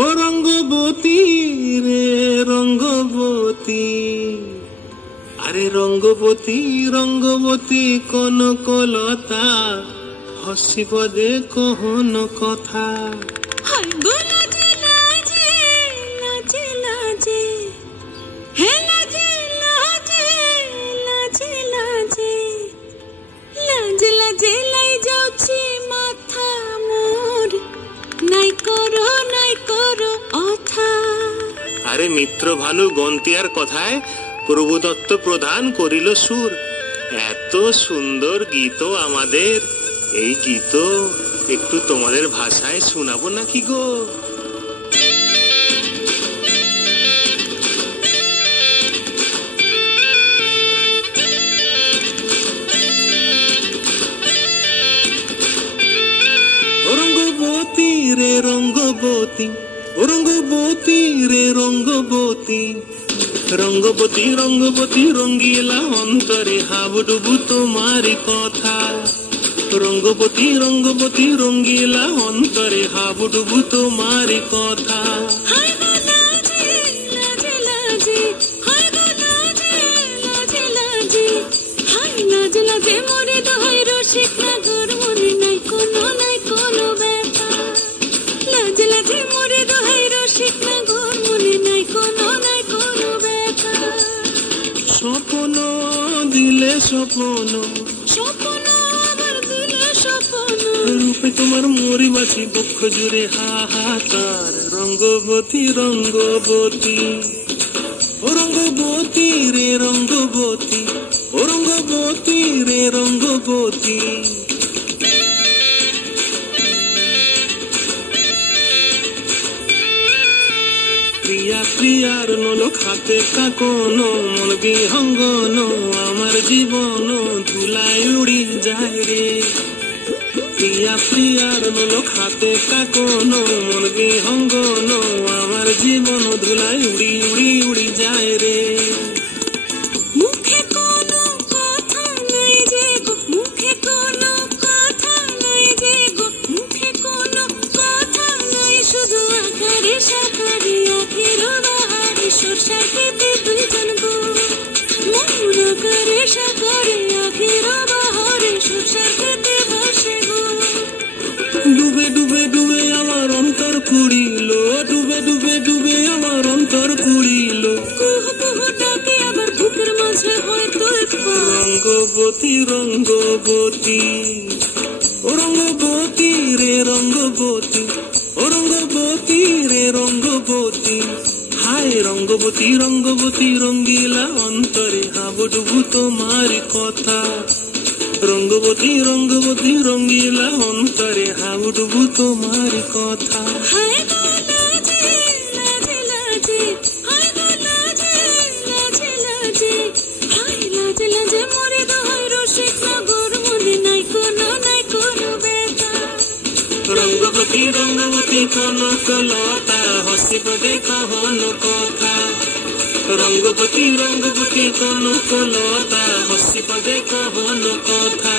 ও রঙ্গবতী রে রঙ্গবতী, আরে রঙ্গবতী রঙ্গবতী কনকলতা, হসিব দে কহন কথা। হায় গো লাজে লাজে লাজে লাজে, হে লাজে লাজে লাজে লাজে, লাজে লাজে লাই যাଉଛି মাথা মোর, নাই করো অথা। আরে মিত্র ভানু গন্তিয়ার কথায় প্রভুদত্ত প্রধান করিল সুর। এত সুন্দর গীত আমাদের, এই গীত একটু তোমাদের ভাষায় শোনাবো নাকি গো? রঙ্গবতী রে রঙ্গবতী, রঙ্গবতী রে রঙ্গবতী, রঙ্গবতী রঙ্গবতী রঙ্গিলা অন্তরে হাবুডুবু তোমারি কথা। রঙ্গবতী রঙ্গবতী রঙ্গিলা অন্তরে হাবুডুবু তোমারি কথা। হায় গো লাজে লাজে লাজে, হায় গো লাজে লাজে লাজে, হায় লাজে লাজে মরে দোহাই রসিক নাগর, মনে নাই কোনো ব্যথা। লাজে লাজে মরে দোহাই রসিক নাগর, মনে নাই কোনো ব্যথা। স্বপ্ন দিলে স্বপ্ন, স্বপ্ন আবার দিলে স্বপ্ন, রূপে তোমার মরি বাছি বক্ষ জুড়ে হাহাকার। রঙ্গবতী রঙ্গবতী, ও রঙ্গবতী রে রঙ্গবতী, ও রঙ্গবতী রে রঙ্গবতী। প্রিয়া প্রিয়ার নলো খাতে কাকন, মন বিহঙ্গন আমার জীবন ধুলায় উড়ি যায় রে। প্রিয়া প্রিয়ার নলো খাতে কাকন, মন বিহঙ্গন আমার জীবন ধুলায় উড়ি উড়ি উড়ি যায় রে। মুখে কোনো কথা নাই যে গো, মুখে কোনো কথা নাই যে গো, মুখে কোনো কথা নাই, শুধু আকারে সাকারে আখের বাহারে সরষা খেতে দুইজন গো। মৌর আকারে সাকারে আখের বাহারে সরষা খেতে বসে গো। ডুবে ডুবে ডুবে আমার অন্তর পুড়িল, ডুবে ডুবে ডুবে আমার অন্তর পুড়িল। কুহ কুহ ডাকে আবার বুকের মাঝে হয় তোলপাড়। রঙ্গবতী রঙ্গবতী, ও রঙ্গবতী রে রঙ্গবতী, ও রঙ্গবতী রে রঙ্গবতী। হায় রঙ্গবতী রঙ্গবতী রঙ্গিলা অন্তরে হাবুডুবু তোমারি কথা। রঙ্গবতী রঙ্গবতী রঙ্গিলা অন্তরে হাবুডুবু তোমারি কথা। হায় গো লাজে লাজে লাজে, হায় গো লাজে লাজে লাজে, হায় লাজে লাজে মরে দোহাই রসিক নাগর, মনে নাই কোনো ব্যথা। রঙ্গবতী রঙ্গবতী কনকলতা, হসিব দে কহন কথা। রঙ্গবতী রঙ্গবতী কনকলতা, হসিব দে কহন কথা।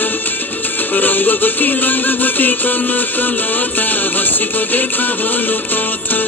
রঙ্গবতী রঙ্গবতী কনকলতা, হসিব দে কহন কথা।